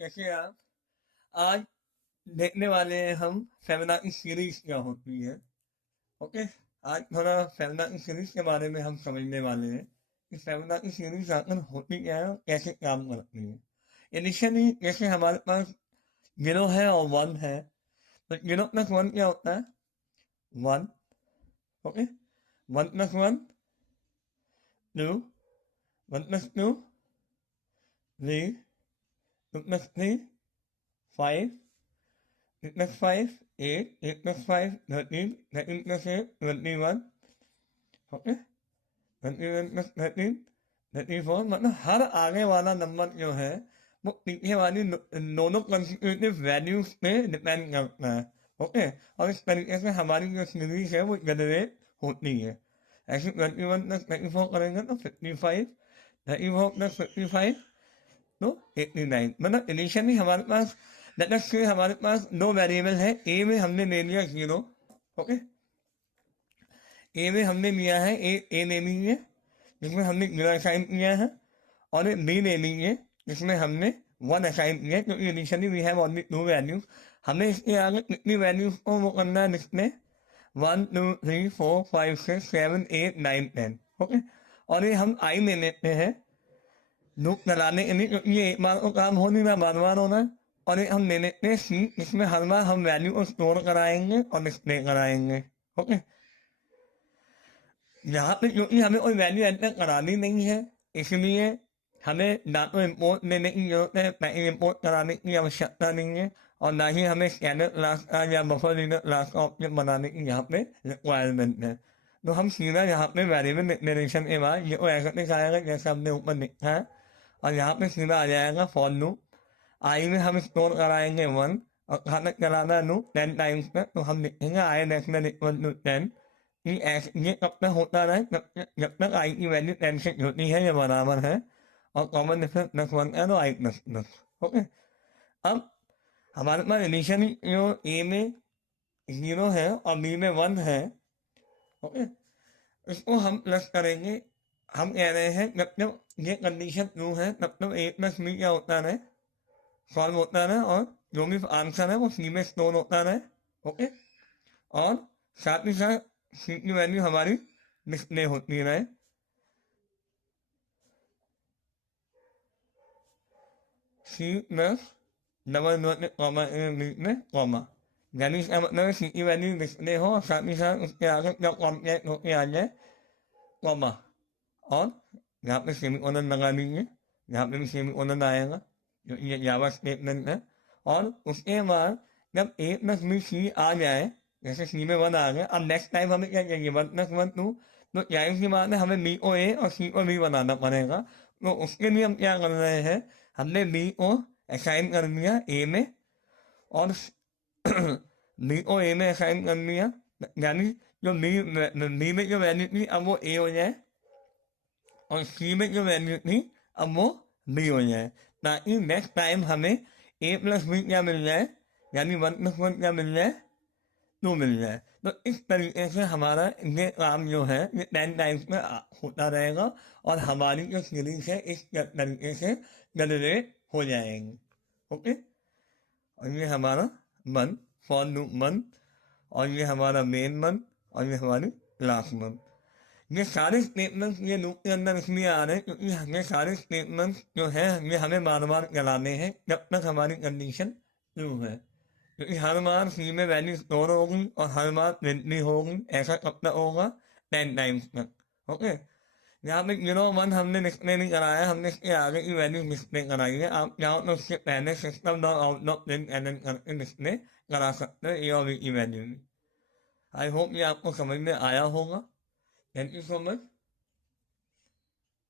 कैसे आप आज देखने वाले हैं हम फेमिना की सीरीज क्या होती है। ओके। आज थोड़ा फेमिना की सीरीज के बारे में हम समझने वाले हैं कि फेमिना की सीरीज आखिर होती क्या है और कैसे काम करती है। इनिशियली जैसे हमारे पास जीरो है और वन है, तो जीरो प्लस वन क्या होता है? One. Okay. One plus one two, one plus two three, two plus three five, eight plus 5, 8, 8 plus 5, 13, 13 plus 8, 21, okay, 21 plus 13, 34, मतलब हर आगे वाला नंबर जो है वो पीछे वाली दोनों कंसिक्यूटिव वैल्यूज पे डिपेंड करता है। ओके। और इस तरीके से हमारी जो सीरीज है वो जनरेट होती है। ऐसे 21 प्लस 34 करेंगे तो 55, 34 प्लस 55 तो 89। मतलब इनिशियली हमारे पास लेट अस से हमारे पास दो वेरिएबल है। ए में हमने ले लिया 0। ओके। ए में हमने लिया है ए ले लीजिए जिसमें हमने 0 असाइन किया है, और बी ले लीजिए जिसमें हमने 1 असाइन किया, क्योंकि initially we have only 2 values. हमें इसके आगे कितनी वैल्यूज को वो करना है लिखने 1 2 3 4 5 6 7 8 9 10। ओके। और ये हम आई ले लेते हैं लूप चलाने के लिए, क्योंकि ये एक बार को काम हो नहीं रहा, बार बार होना। और ये हम ले लेते हैं सी, इसमें हर बार हम वैल्यू को स्टोर कराएंगे और डिस्प्ले कराएंगे। ओके। यहाँ पे क्योंकि हमें कोई वैल्यू एंटर करानी नहीं है, इसलिए हमें ना तो इम्पोर्ट लेने की जरूरत है, ना ही इम्पोर्ट कराने की आवश्यकता नहीं है, और ना ही हमें स्कैनर क्लास का या बफर रीडर क्लास का ऑप्शन बनाने की यहाँ पे रिक्वायरमेंट है। तो हम सीधा यहाँ पे वेरिएबल डिक्लेरेशन के बाद ये ऐसा दिखाएगा जैसा हमने ऊपर लिखा है, और यहाँ पे सीधा आ जाएगा फॉर लूप। आई में हम स्टोर कराएंगे 1, और कहाँ तक चलाना है लूप 10 टाइम्स तक, तो हम लिखेंगे आई नेशनल इक्वल टू 10। ये कब तक होता रहे जब तक आई की वैल्यू 10 से छोटी है या बराबर है, और कॉमन डिफरेंस प्लस 1 है तो आई प्लस प्लस। ओके। अब हमारे पास इनिशियली जो ए में 0 है और बी में 1 है, ओके, इसको हम प्लस करेंगे। हम कह रहे हैं जब तक ये कंडीशन ट्रू है तब तक ए प्लस बी क्या होता है, सॉल्व होता रहे, और जो भी आंसर है वो सी में स्टोर होता रहे। ओके। और साथ ही साथ सी की वैल्यू हमारी डिस्प्ले होती रहे। C plus double dot comma के बीच में कॉमा, यानी इसका मतलब सी की वैल्यू डिस्प्ले हो और साथ ही साथ उसके आगे जब कॉम्प्लेक्ट होके आ जाए कॉमा, और यहाँ पे सेमी कोलन लगा दीजिए, यहाँ पे भी सेमी कोलन आएगा जो ये जावा स्टेटमेंट है। और उसके बाद जब ए प्लस बी सी आ जाए, जैसे सी में 1 आ गया, अब नेक्स्ट टाइम हमें क्या चाहिए 1 प्लस 1 2, तो जाहिर सी बात है हमें बी को ए और सी को बी बनाना पड़ेगा। तो उसके लिए हम क्या कर रहे हैं, हमने बी को असाइन कर दिया ए में, और बी को ए में असाइन कर दिया, यानी जो बी में जो वैल्यू थी अब वो ए हो जाए, और सी में जो वैल्यू थी अब वो बी हो जाए, ताकि नेक्स्ट टाइम हमें ए प्लस बी क्या मिल जाए, यानी 1 प्लस 1 क्या मिल जाए, 2 मिल जाए। तो इस तरीके से हमारा ये काम जो है ये 10 टाइम्स में होता रहेगा, और हमारी जो सीरीज है इस तरीके से जनरेट हो जाएंगे। ओके। और ये हमारा मन, फॉर लूप मन, और ये हमारा मेन मन, और ये हमारी क्लास मन। ये सारे स्टेटमेंट्स ये लूप के अंदर इसलिए आ रहे हैं क्योंकि ये सारे स्टेटमेंट्स जो है ये हमें बार बार चलाने हैं जब तक हमारी कंडीशन ट्रू है, क्योंकि हर बार सी में वैल्यू स्टोर होगी और हर बार प्रिंट भी होगी। ऐसा कब तक होगा 10 टाइम्स तक। ओके। यहाँ पे 0 1 हमने डिस्प्ले नहीं कराया, हमने इसके आगे की वैल्यू डिस्प्ले कराई है। आप चाहो तो उससे पहले system dot out dot print n करके डिस्प्ले करा सकते हैं ए और बी की वैल्यू में। आई होप ये आपको समझ में आया होगा। Thank you so much.